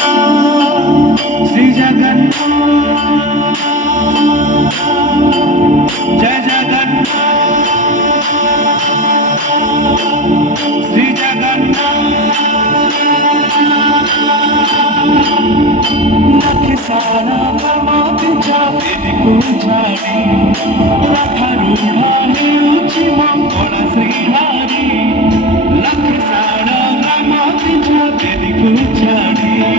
श्री जगन्नाथ जय जगन्नाथ श्री जगन्नाथ लख सारा ब्रह्मा को छाड़ी रथरूढ़ा हेउछि मंगल श्रीहरि लख सारा ब्रह्मा को छाड़ी